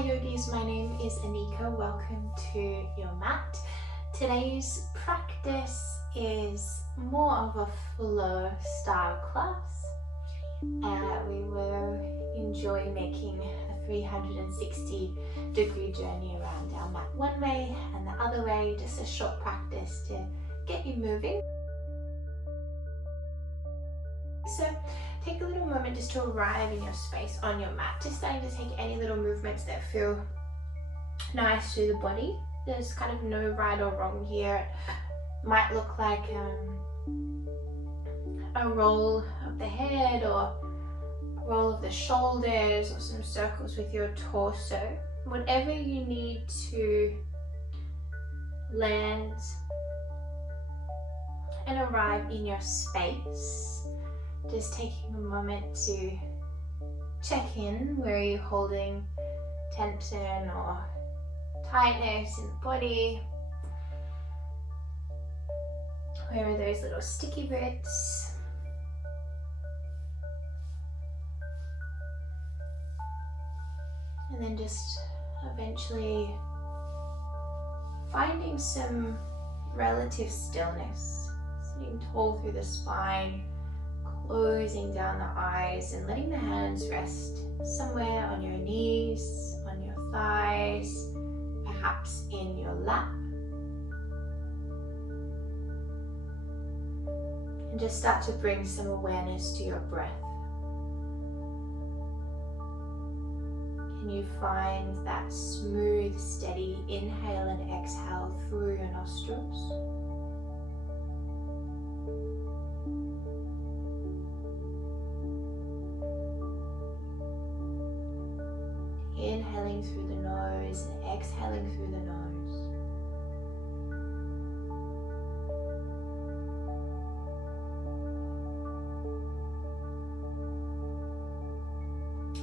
Hi yogis, my name is Anika. Welcome to your mat. Today's practice is more of a flow style class. We will enjoy making a 360-degree journey around our mat one way and the other way, just a short practice to get you moving. So take a little moment just to arrive in your space on your mat, just starting to take any little movements that feel nice through the body. There's kind of no right or wrong here. It might look like a roll of the head or a roll of the shoulders or some circles with your torso. Whatever you need to land and arrive in your space. Just taking a moment to check in. Where are you holding tension or tightness in the body? Where are those little sticky bits? And then just eventually finding some relative stillness, sitting tall through the spine, closing down the eyes and letting the hands rest somewhere on your knees, on your thighs, perhaps in your lap. And just start to bring some awareness to your breath. Can you find that smooth, steady inhale and exhale through your nostrils? Inhaling through the nose and exhaling through the nose.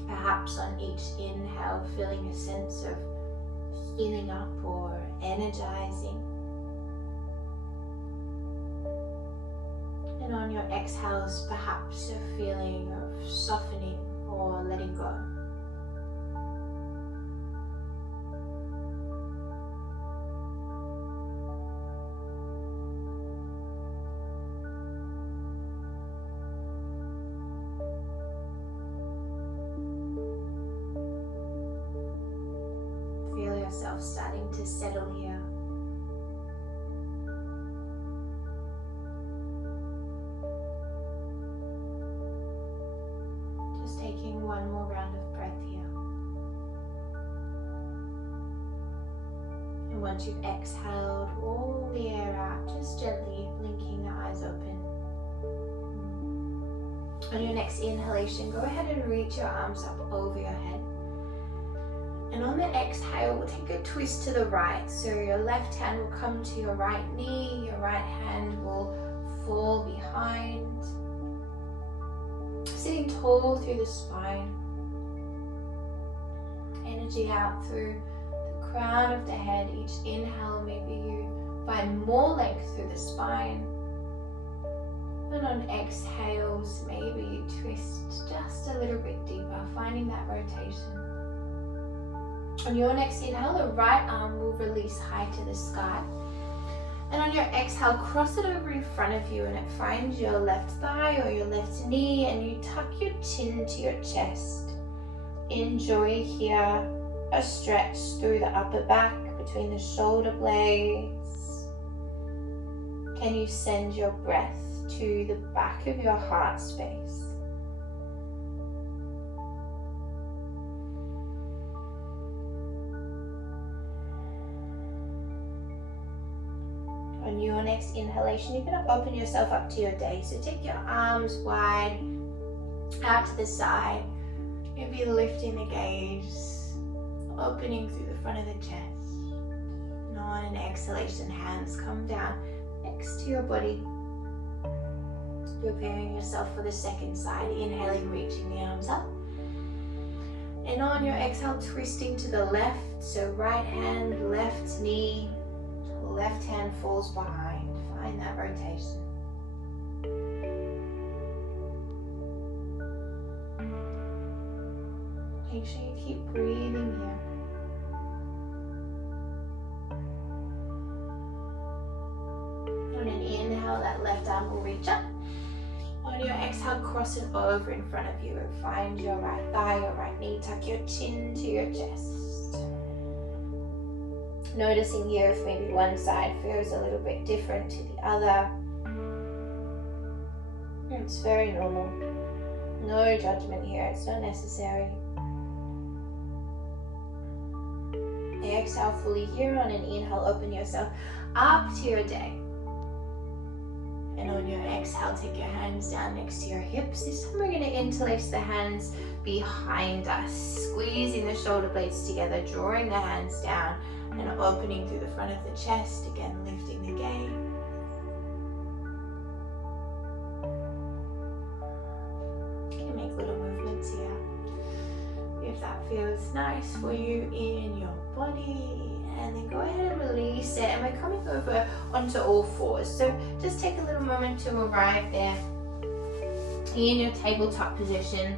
Perhaps on each inhale, feeling a sense of healing up or energizing. And on your exhales, perhaps a feeling of softening or letting go. Yourself starting to settle here. Just taking one more round of breath here. And once you've exhaled all the air out, just gently blinking the eyes open. On your next inhalation, go ahead and reach your arms up over your head. And on the exhale, we'll take a twist to the right. So your left hand will come to your right knee, your right hand will fall behind. Sitting tall through the spine. Energy out through the crown of the head. Each inhale, maybe you find more length through the spine. And on exhales, maybe you twist just a little bit deeper, finding that rotation. On your next inhale, the right arm will release high to the sky. And on your exhale, cross it over in front of you and it finds your left thigh or your left knee, and you tuck your chin to your chest. Enjoy here a stretch through the upper back, between the shoulder blades. Can you send your breath to the back of your heart space? On your next inhalation, you're going to open yourself up to your day. So take your arms wide out to the side. Maybe lifting the gaze, opening through the front of the chest. And on an exhalation, hands come down next to your body. Preparing yourself for the second side. Inhaling, reaching the arms up. And on your exhale, twisting to the left. So right hand, left knee. Left hand falls behind. Find that rotation. Make sure you keep breathing here. inhale, that left arm will reach up. On your exhale, cross it over in front of you and find your right thigh, your right knee. Tuck your chin to your chest. Noticing here if maybe one side feels a little bit different to the other. It's very normal. No judgment here, it's not necessary. Exhale fully here. On an inhale, open yourself up to your day. And on your exhale, take your hands down next to your hips. This time we're going to interlace the hands behind us, squeezing the shoulder blades together, drawing the hands down and opening through the front of the chest, again lifting the gaze. You can make little movements here if that feels nice for you in your body. And then go ahead and release it, and we're coming over onto all fours. So just take a little moment to arrive there in your tabletop position.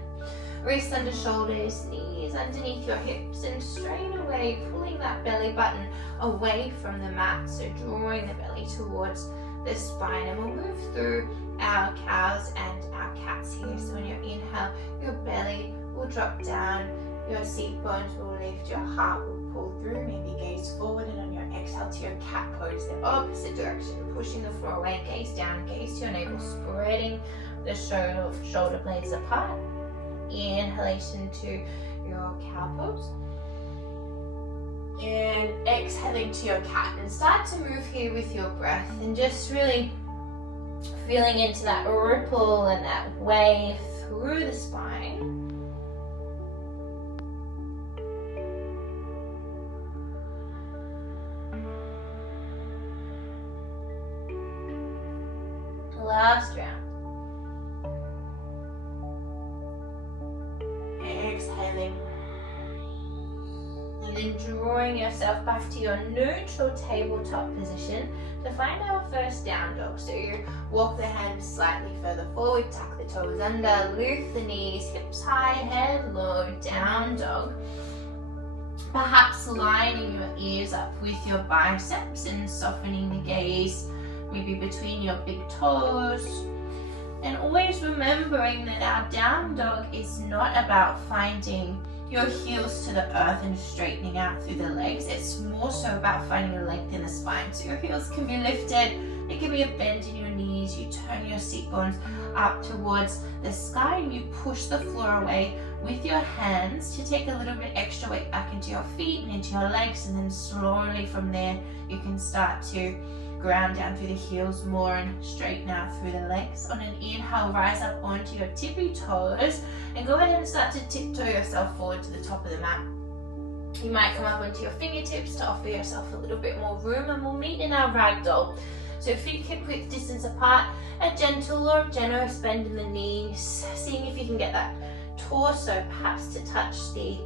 Wrists under shoulders, knees underneath your hips, and strain away, pulling that belly button away from the mat. So drawing the belly towards the spine, and we'll move through our cows and our cats here. So on your inhale, your belly will drop down, your seat bones will lift, your heart will pull through, maybe gaze forward, and on your exhale to your cat pose, the opposite direction, pushing the floor away, gaze down, gaze to your navel, spreading the shoulder blades apart. Inhalation to your cow pose. And exhaling to your cat, and start to move here with your breath, and just really feeling into that ripple and that wave through the spine. Last round. Exhaling. And then drawing yourself back to your neutral tabletop position to find our first down dog. So you walk the hands slightly further forward, tuck the toes under, lift the knees, hips high, head low, down dog. Perhaps lining your ears up with your biceps and softening the gaze maybe between your big toes, and always remembering that our down dog is not about finding your heels to the earth and straightening out through the legs. It's more so about finding a length in the spine. So your heels can be lifted, there can be a bend in your knees, you turn your seat bones up towards the sky, and you push the floor away with your hands to take a little bit extra weight back into your feet and into your legs, and then slowly from there you can start to ground down through the heels more and straighten out through the legs. On an inhale, rise up onto your tippy toes and go ahead and start to tiptoe yourself forward to the top of the mat. You might come up onto your fingertips to offer yourself a little bit more room, and we'll meet in our ragdoll. So feet hip width distance apart, a gentle or generous bend in the knees, seeing if you can get that torso perhaps to touch the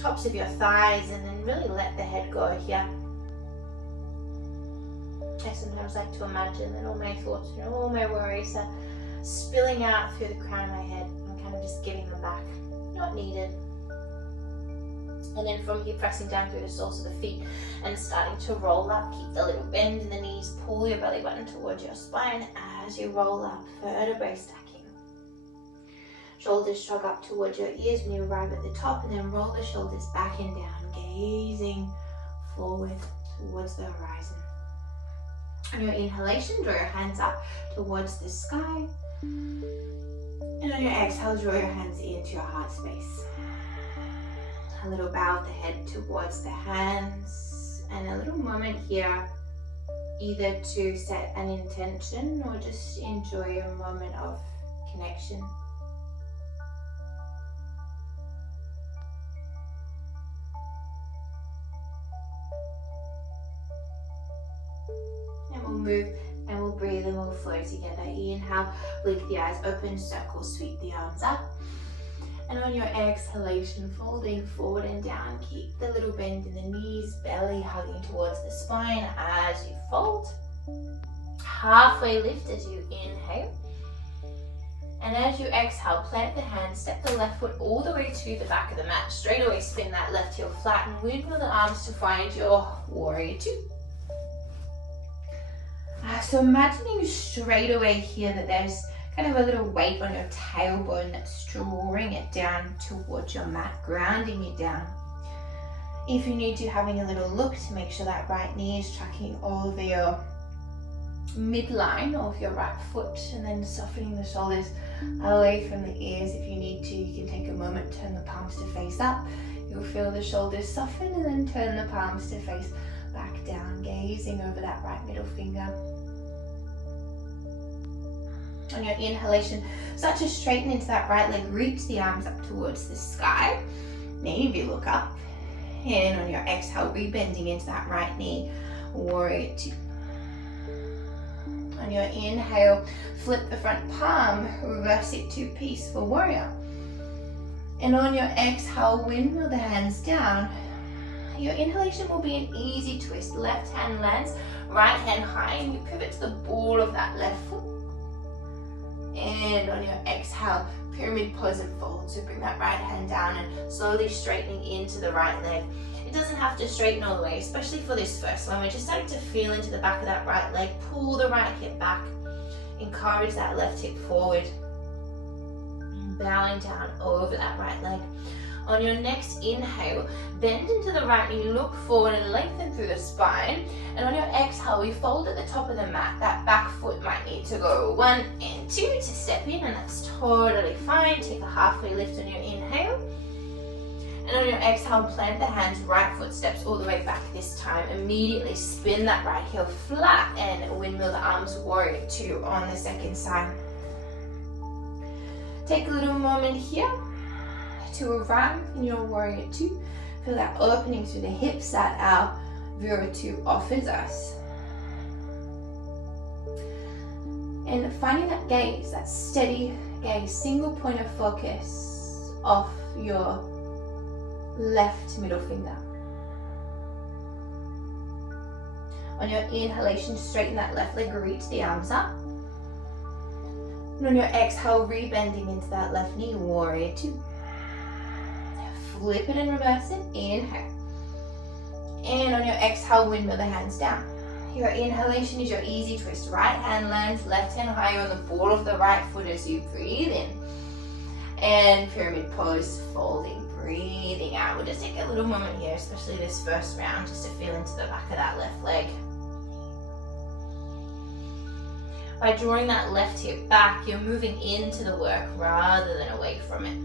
tops of your thighs, and then really let the head go here. I sometimes like to imagine that all my thoughts and all my worries are spilling out through the crown of my head. I'm kind of just giving them back, not needed. And then from here, pressing down through the soles of the feet and starting to roll up. Keep the little bend in the knees, pull your belly button towards your spine as you roll up, vertebrae stacking. Shoulders shrug up towards your ears when you arrive at the top, and then roll the shoulders back and down, gazing forward towards the horizon. On your inhalation, draw your hands up towards the sky. And on your exhale, draw your hands into your heart space. A little bow of the head towards the hands, and a little moment here either to set an intention or just enjoy a moment of connection. Move and we'll breathe and we'll flow together. Inhale, blink the eyes open, circle, sweep the arms up. And on your exhalation, folding forward and down, keep the little bend in the knees, belly hugging towards the spine as you fold. Halfway lift as you inhale. And as you exhale, plant the hands, step the left foot all the way to the back of the mat. Straight away spin that left heel flat and wiggle the arms to find your warrior two. So imagining straight away here that there's kind of a little weight on your tailbone that's drawing it down towards your mat, grounding you down. If you need to, having a little look to make sure that right knee is tracking over your midline of your right foot, and then softening the shoulders away from the ears. If you need to, you can take a moment, turn the palms to face up. You'll feel the shoulders soften, and then turn the palms to face back down, gazing over that right middle finger. On your inhalation, start to straighten into that right leg, reach the arms up towards the sky, maybe look up. And on your exhale, rebending into that right knee, warrior two. On your inhale, flip the front palm, reverse it to peaceful warrior. And on your exhale, windmill the hands down. Your inhalation will be an easy twist. Left hand lands, right hand high, and you pivot to the ball of that left foot. And on your exhale, pyramid pose and fold. So bring that right hand down and slowly straightening into the right leg. It doesn't have to straighten all the way, especially for this first one. We're just starting to feel into the back of that right leg. Pull the right hip back. Encourage that left hip forward. Bowing down over that right leg. On your next inhale, bend into the right knee, look forward and lengthen through the spine. And on your exhale, we fold at the top of the mat. That back foot might need to go 1 and 2 to step in, and that's totally fine. Take a halfway lift on your inhale. And on your exhale, plant the hands, right foot steps all the way back this time. Immediately spin that right heel flat and windmill the arms, warrior two on the second side. Take a little moment here to arrive in your warrior two. Feel that opening through the hips that our Viratu offers us. And finding that gaze, that steady gaze, single point of focus off your left middle finger. On your inhalation, straighten that left leg, reach the arms up. And on your exhale, rebending into that left knee, warrior two. Flip it and reverse it, inhale. And on your exhale, windmill the hands down. Your inhalation is your easy twist. Right hand lands, left hand high on the ball of the right foot as you breathe in. And pyramid pose, folding, breathing out. We'll just take a little moment here, especially this first round, just to feel into the back of that left leg. By drawing that left hip back, you're moving into the work rather than away from it.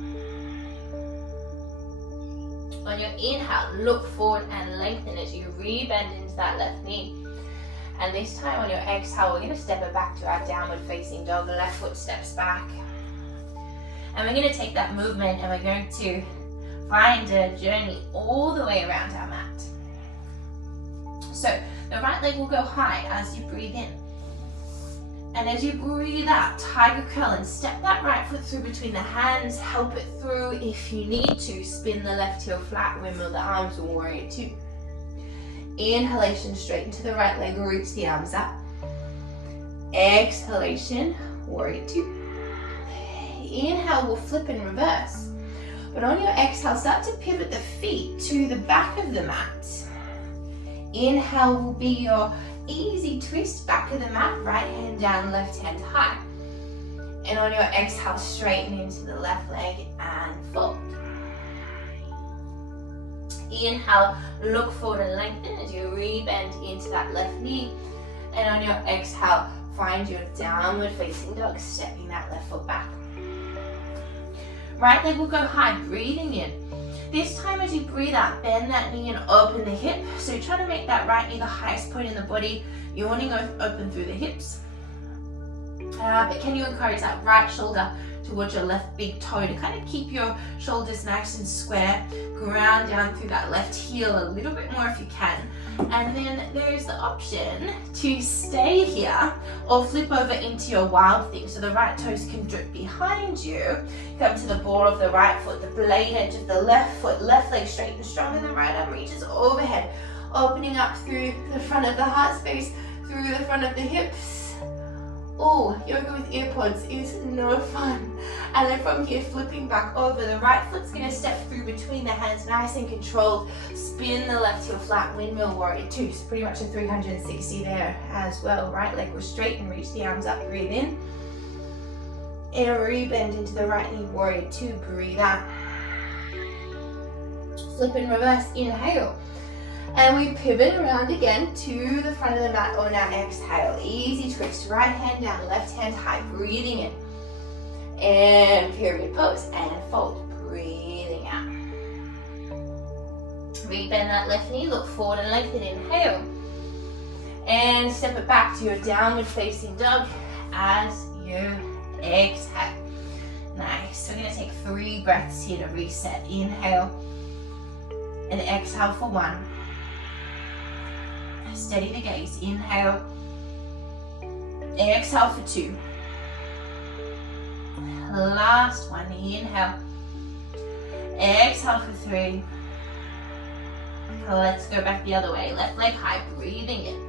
On your inhale, look forward and lengthen as you rebend into that left knee. And this time on your exhale, we're going to step it back to our downward facing dog. Left foot steps back. And we're going to take that movement and we're going to find a journey all the way around our mat. So the right leg will go high as you breathe in. And as you breathe out, tiger curl, and step that right foot through between the hands. Help it through if you need to. Spin the left heel flat, windmill the arms, warrior two. Inhalation, straighten to the right leg, reach the arms up. Exhalation, warrior two. Inhale, we'll flip and reverse. But on your exhale, start to pivot the feet to the back of the mat. Inhale will be your easy twist, back of the mat, right hand down, left hand high. And on your exhale, straighten into the left leg and fold. Inhale, look forward and lengthen as you rebend into that left knee. And on your exhale, find your downward facing dog, stepping that left foot back. Right leg will go high, breathing in. This time as you breathe out, bend that knee and open the hip. So try to make that right knee the highest point in the body, yawning open through the hips. But can you encourage that right shoulder towards your left big toe to kind of keep your shoulders nice and square. Ground down through that left heel a little bit more if you can. And then there's the option to stay here or flip over into your wild thing. So the right toes can drip behind you. Come to the ball of the right foot, the blade edge of the left foot, left leg straight and strong, and the right arm reaches overhead. Opening up through the front of the heart space, through the front of the hips. Oh, yoga with earpods is no fun. And then from here, flipping back over, the right foot's gonna step through between the hands, nice and controlled. Spin the left heel flat, windmill warrior two. So pretty much a 360 there as well. Right leg was straight and reach the arms up, breathe in. And rebend into the right knee, warrior two, breathe out. Flip and reverse, inhale. And we pivot around again to the front of the mat on our exhale. Easy twist, right hand down, left hand high, breathing in. And pyramid pose and fold, breathing out. Rebend that left knee, look forward and lengthen, inhale. And step it back to your downward facing dog as you exhale. Nice, so we're gonna take 3 breaths here to reset. Inhale and exhale for 1. Steady the gaze, inhale, exhale for 2. Last one, inhale, exhale for 3. Let's go back the other way, left leg high, breathing in.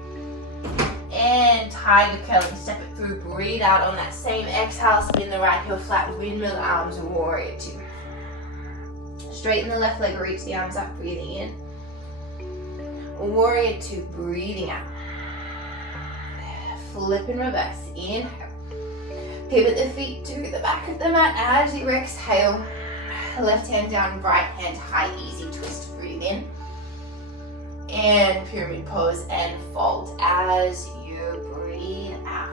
And tiger curling, step it through, breathe out on that same exhale, spin the right heel flat, windmill arms, warrior two. Straighten the left leg, reach the arms up, breathing in. Warrior two, breathing out. Flip and reverse, inhale. Pivot the feet to the back of the mat as you exhale. Left hand down, right hand high, easy twist, breathe in. And pyramid pose and fold as you breathe out.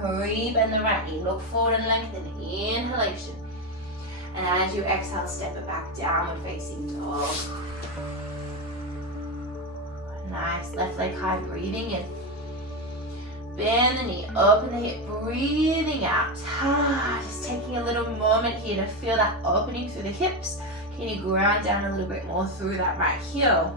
Rebend the right knee, look forward and lengthen, inhalation. And as you exhale, step it back, downward facing dog. Nice, left leg high, breathing in. Bend the knee, open the hip, breathing out. Just taking a little moment here to feel that opening through the hips. Can you ground down a little bit more through that right heel?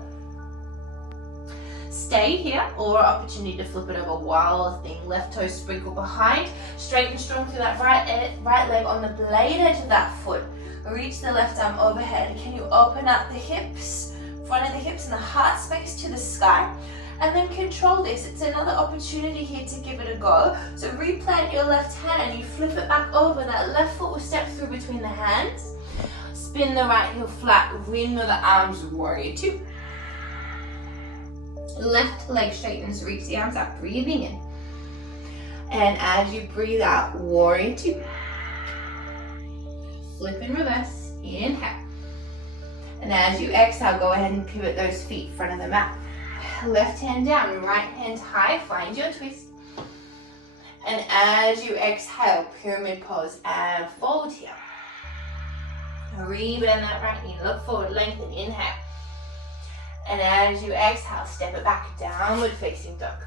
Stay here, or opportunity to flip it over, wild thing. Left toe sprinkle behind, straight and strong through that right leg on the blade edge of that foot. Reach the left arm overhead. Can you open up the hips, front of the hips and the heart space to the sky? And then control this. It's another opportunity here to give it a go. So replant your left hand and you flip it back over. That left foot will step through between the hands. Spin the right heel flat, windmill the arms, warrior two. Left leg straightens, reach the arms up, breathing in. And as you breathe out, warrior two. Flip and reverse, inhale. And as you exhale, go ahead and pivot those feet front of the mat. Left hand down, right hand high, find your twist. And as you exhale, pyramid pose and fold here. Rebend that right knee, look forward, lengthen, inhale. And as you exhale, step it back, downward facing dog.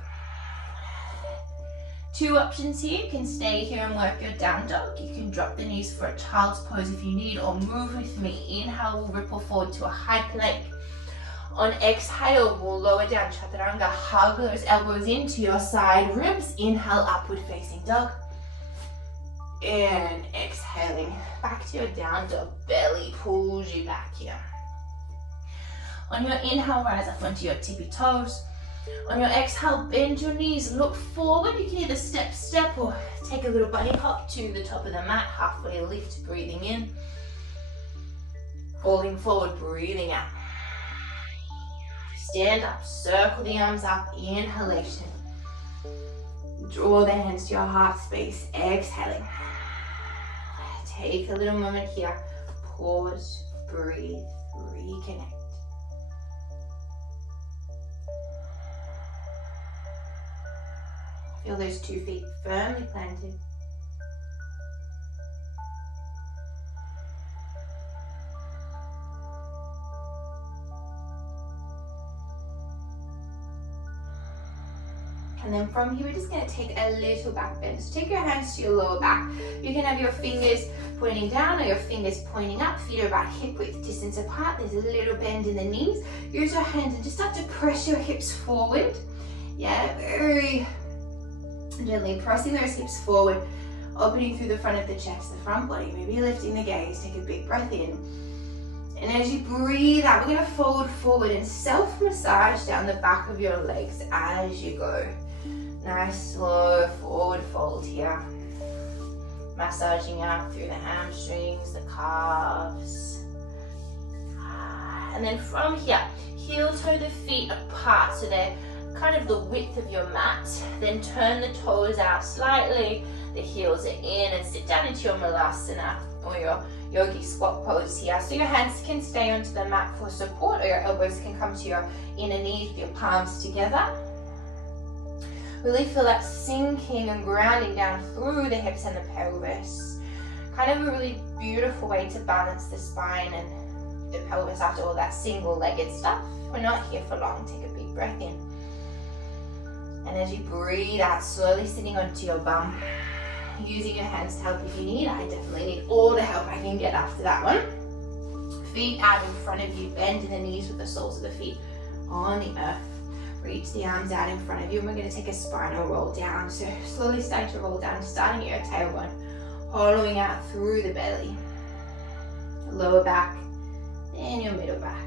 2 options here. You can stay here and work your down dog. You can drop the knees for a child's pose if you need, or move with me. Inhale, we'll ripple forward to a high plank. On exhale, we'll lower down, chaturanga. Hug those elbows into your side ribs. Inhale, upward facing dog. And exhaling, back to your down dog. Belly pulls you back here. On your inhale, rise up onto your tippy toes. On your exhale, bend your knees, look forward. You can either step, or take a little bunny hop to the top of the mat. Halfway lift, breathing in. Falling forward, breathing out. Stand up, circle the arms up, inhalation. Draw the hands to your heart space, exhaling. Take a little moment here. Pause, breathe, reconnect. Feel those 2 feet firmly planted. And then from here, we're just going to take a little back bend. So take your hands to your lower back. You can have your fingers pointing down or your fingers pointing up. Feet are about hip width distance apart. There's a little bend in the knees. Use your hands and just start to press your hips forward. Yeah, very gently pressing those hips forward, opening through the front of the chest, the front body, maybe lifting the gaze. Take a big breath in. And as you breathe out, we're going to fold forward and self-massage down the back of your legs as you go. Nice slow forward fold here. Massaging out through the hamstrings, the calves. And then from here, heel toe the feet apart so they're kind of the width of your mat. Then turn the toes out slightly, the heels are in, and sit down into your malasana or your yogi squat pose here. So your hands can stay onto the mat for support, or your elbows can come to your inner knees with your palms together. Really feel that sinking and grounding down through the hips and the pelvis. Kind of a really beautiful way to balance the spine and the pelvis after all that single-legged stuff. We're not here for long. Take a big breath in. And as you breathe out, slowly sitting onto your bum, using your hands to help if you need. I definitely need all the help I can get after that one. Feet out in front of you, bend in the knees with the soles of the feet on the earth. Reach the arms out in front of you, and we're going to take a spinal roll down. So slowly start to roll down, starting at your tailbone, hollowing out through the belly. Lower back, then your middle back,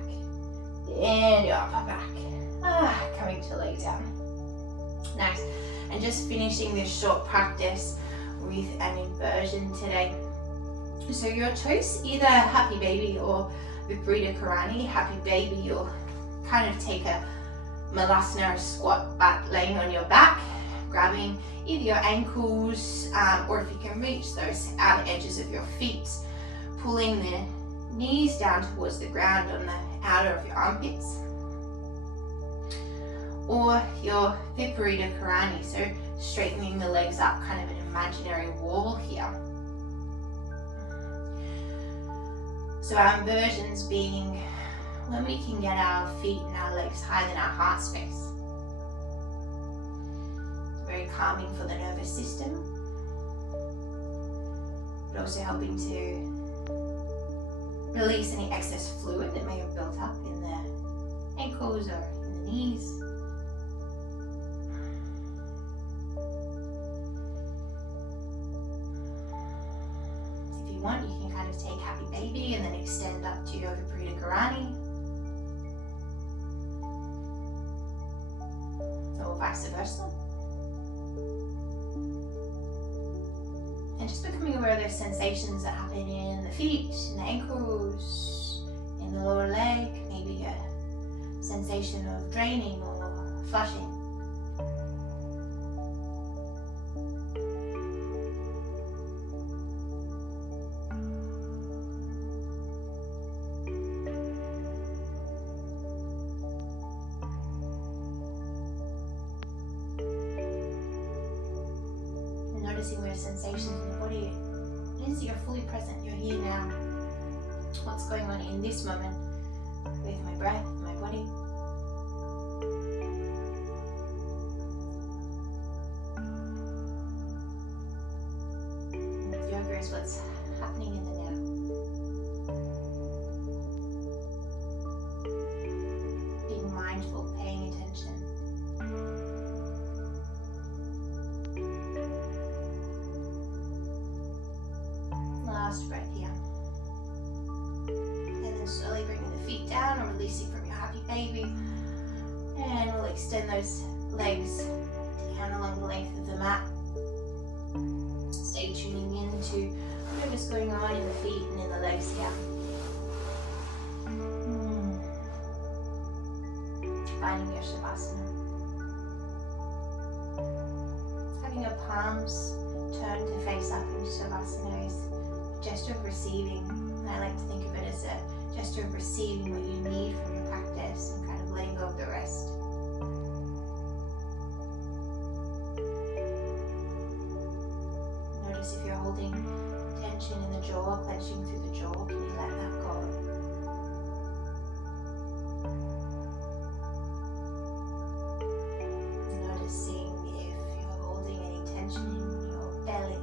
then your upper back. Coming to lay down. Nice. And just finishing this short practice with an inversion today. So your choice, either happy baby or Viparita Karani. Happy baby, you'll kind of take a malasana squat but laying on your back, grabbing either your ankles or if you can reach those outer edges of your feet, pulling the knees down towards the ground on the outer of your armpits. Or your Viparita Karani, so straightening the legs up, kind of an imaginary wall here. So our inversions being when we can get our feet and our legs higher than our heart space. Very calming for the nervous system, but also helping to release any excess fluid that may have built up in the ankles or in the knees. If you want, you can kind of take happy baby and then extend up to your Viparita Karani. Or vice versa. And just becoming aware of those sensations that happen in the feet, in the ankles, in the lower leg, maybe a sensation of draining or flushing. Noticing those sensations in the body. It means you're fully present, you're here now. What's going on in this moment with my breath, my body. And yoga is what's happening in the now. Being mindful, paying attention. Last breath here. And then slowly bringing the feet down or releasing from your happy baby. And we'll extend those legs down along the length of the mat. Stay tuning into whatever's going on in the feet and in the legs here. Finding your Shavasana. Having your palms turned to face up in Shavasana is gesture of receiving. I like to think of it as a gesture of receiving what you need from your practice and kind of letting go of the rest. Notice if you're holding tension in the jaw, clenching through the jaw, can you let that go? Noticing if you're holding any tension in your belly.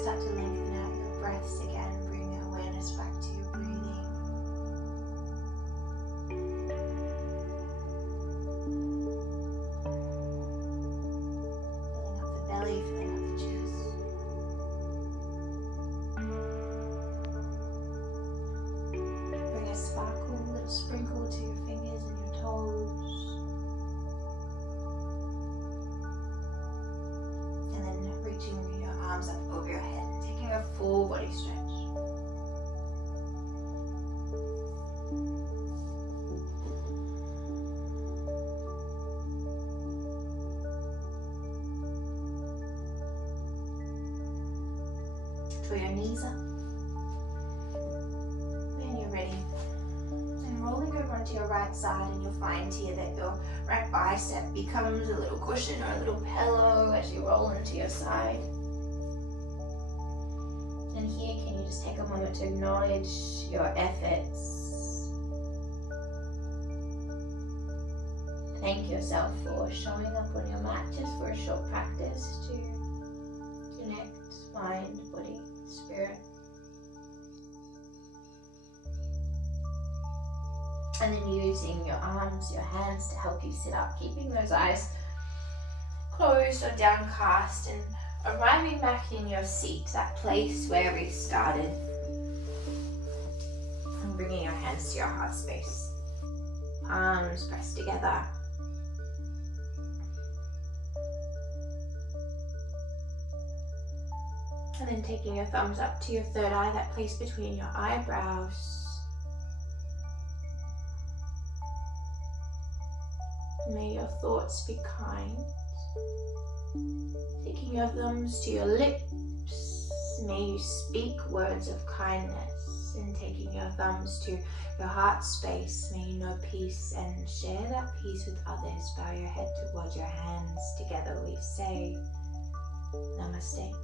start to lengthen out your breaths again, bring your awareness back to your breathing. Filling up the belly, filling up the chest. Bring a sparkle, a little sprinkle to your fingers and your toes. And then reaching your arms up over your head, taking a full body stretch. Draw your knees up. When you're ready, and rolling over onto your right side, and you'll find here that your right bicep becomes a little cushion or a little pillow as you roll into your side. And here, can you just take a moment to acknowledge your efforts? Thank yourself for showing up on your mat just for a short practice to connect mind, body, spirit. And then using your arms, your hands to help you sit up, keeping those eyes closed or downcast, and arriving back in your seat, that place where we started. And bringing your hands to your heart space. Palms pressed together. And then taking your thumbs up to your third eye, that place between your eyebrows. May your thoughts be kind. Taking your thumbs to your lips, may you speak words of kindness. And taking your thumbs to your heart space, may you know peace and share that peace with others. Bow your head towards your hands. Together we say Namaste.